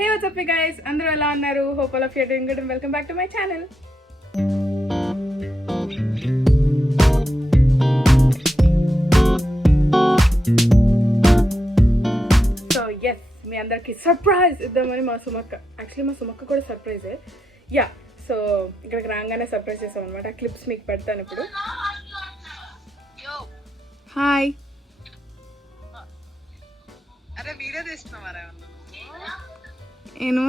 Hey, what's up, you guys? Andru ela unnaru? Hope all of you are doing good and welcome back to my channel. So yes, మీ అందరికి సర్ప్రైజ్ ఇద్దామని మా సుమక్క, యాక్చువల్లీ మా సుమక్క కూడా సర్ప్రైజే. యా, సో ఇక్కడికి రాగానే సర్ప్రైజ్ చేసాం అనమాట. క్లిప్స్ మీకు పెడతాను ఇప్పుడు. హాయ్. అరే వీడియో తీస్తున్నావారా? నేను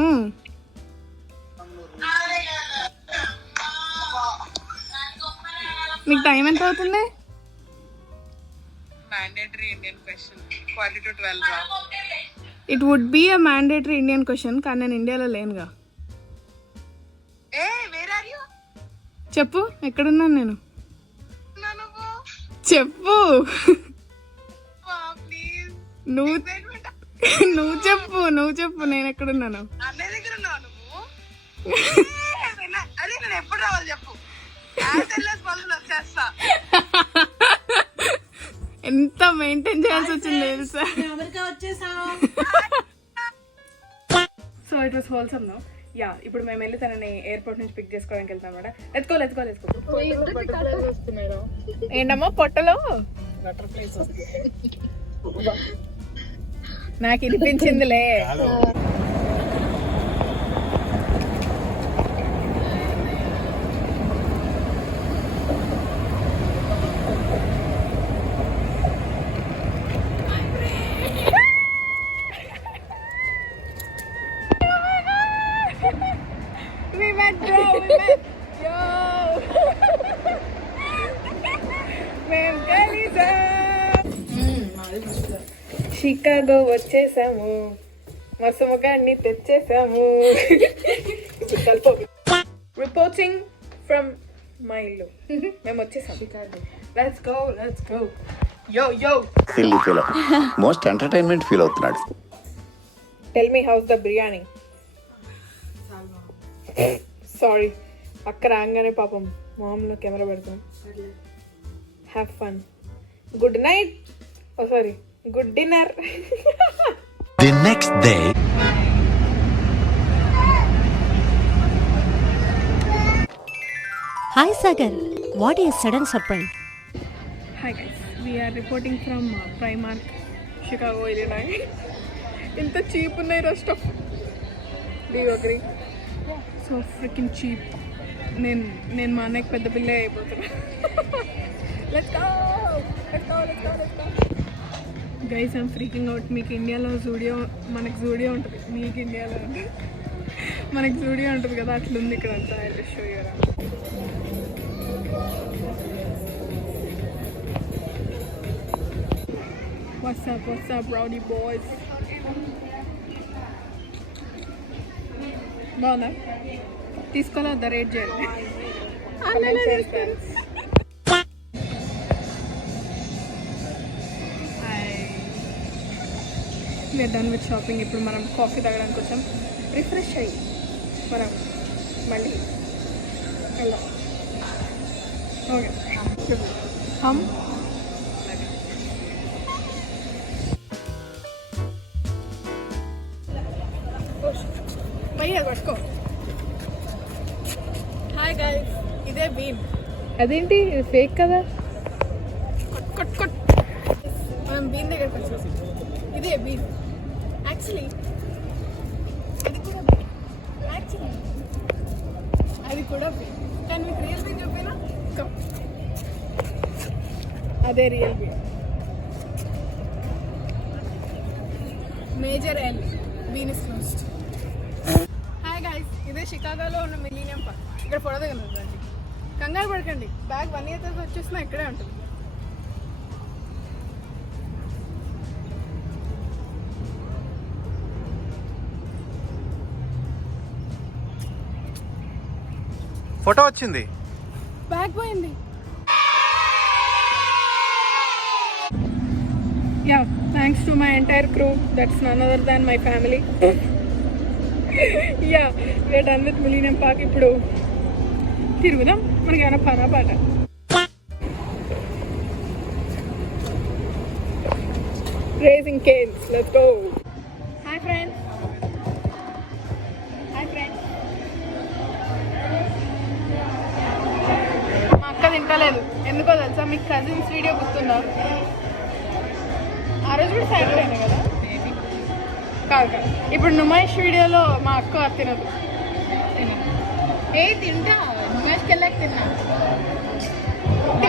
మీకు టైం ఎంత అవుతుంది? Mandatory Indian question quality to 12 రా. It would be a mandatory Indian question, కానీ నేను ఇండియాలో లేనుగా. ఏ వేర్ ఆర్ యు? చెప్పు, ఎక్కడున్నాను నేను? నువ్వు చెప్పు. ప్లీజ్ నువ్వు చెప్పు నేను ఎక్కడున్నాను? అన్నయ్య దగ్గర ఉన్నావు నువ్వు? అదే నేను ఎప్పుడు రావాలి చెప్పు. వచ్చేస్తా. ఎంత మెయింటైన్ చేయాల్సి వచ్చింది తెలుసా? So it was wholesome no. Yeah, ఇప్పుడు మేము వెళ్ళి తనని ఎయిర్పోర్ట్ నుంచి పిక్ చేసుకోవడానికి వెళ్తాం అనమాట. Let's go. ఏంటమ్మా పొట్టలో బటర్ఫ్లైస్? నాకు వినిపించిందిలే. షికాగో వచ్చేసాము, మా సుమగాన్ని తెచ్చేసాము. రిపోర్టింగ్ ఫ్రమ్ మా ఇల్లు. మేము వచ్చేసాం Chicago. Let's go. Yo silly feel most entertainment feel అవుతున్నాడు. Tell me how's the biryani. Sorry, అక్క రాగానే పాపం మామూలు కెమెరా పెడతాం. Have fun. Good night. Oh sorry, good dinner. The next day. Hi Sagar, what is sudden surprise? Hi guys, we are reporting from Primark, Chicago, Illinois. ఇంత చీప్ ఉన్నాయి రా stuff. Do you agree? So freaking cheap. నేను మా అన్నకి పెద్ద పిల్ల అయిపోతున్నా. Let's go. Guys, I'm freaking out. మీకు ఇండియాలో జూడియో, మనకు జూడియో ఉంటుంది. మీకు ఇండియాలో ఉంటుంది, మనకు జూడియో ఉంటుంది కదా, అట్లుంది ఇక్కడ అంతా. I will show you. What's up rowdy boys? బాగుందా? తీసుకోవాలా వద్దా? రేట్ చేయాలి. We are done with shopping. ఇప్పుడు మనం కాఫీ తాగడానికి కొంచెం రిఫ్రెష్ అయ్యి మనం మళ్ళీ వెళ్దాం. ఓకే, హమ్ భయ్యా పట్టుకో. హాయ్ గైస్, ఇదే బీన్. అదేంటి ఇది ఫేక్ కదా? కొట్ మనం బీన్ దగ్గరికి వచ్చేసి ఇదే బీన్. యాక్చువల్లీ అది కూడా బీన్, కానీ మీకు రియల్ బీన్ చెప్పినా అదే real bean. Major L bean is closed. Hi guys, ఇదే షికాగోలో ఉన్న మిలీనియం పార్క్. ఇక్కడ పొడదగలదు. కంగారు పడకండి, బ్యాగ్ 1 year తర్వాత వచ్చేసినా ఇక్కడే ఉంటుంది. ఫోటో వచ్చింది, బ్యాగ్ పోయింది. Yeah, thanks to my entire crew. That's none other than my family. Yeah, we are done with Millennium Park. ఇప్పుడు తిరుగుదాం. మనకి ఏమైనా పనా పాట? raising canes. Let's go. Hi friends. ఎందుకో తెలుసా, మీకు కజిన్స్ వీడియో గుర్తుందా? ఆ రోజు కూడా సాటర్డేనే కదా? కాదు కాదు, ఇప్పుడు నుమాయిష్ వీడియోలో మా అక్క తినదు. ఏ తింటా నువ్వేష్కి వెళ్ళాక తిన్నా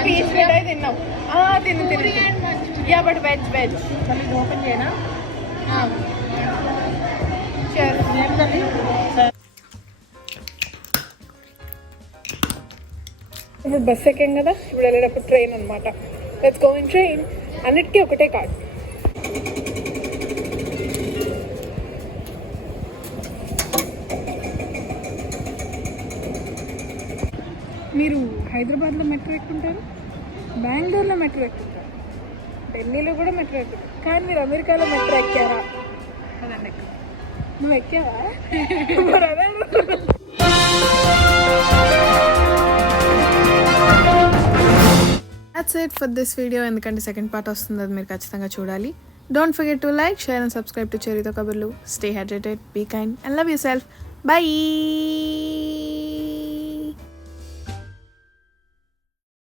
పీస్ ఫ్రైడ్ అయితే తిన్నావు. తిను తిను. Yeah but veg veg. ఇది ఓపెన్ చేయనా ఇప్పుడు బస్ ఎక్కాం కదా, ఇప్పుడు వెళ్ళేటప్పుడు ట్రైన్ అనమాట. Let's go in train. అన్నిటికీ ఒకటే కార్డ్. మీరు హైదరాబాద్లో మెట్రో ఎక్కుంటారు, బెంగళూరులో మెట్రో ఎక్కుంటారు, ఢిల్లీలో కూడా మెట్రో ఎక్కుంటారు, కానీ మీరు అమెరికాలో మెట్రో ఎక్కారా? నువ్వు ఎక్కావా? మరి అదే That's it for this video. ఎందుకంటే సెకండ్ పార్ట్ వస్తుంది, అది మీరు ఖచ్చితంగా చూడాలి. Don't forget to like, share and subscribe to Cherryto Kabarlu. Stay hydrated, be kind and love yourself. Bye.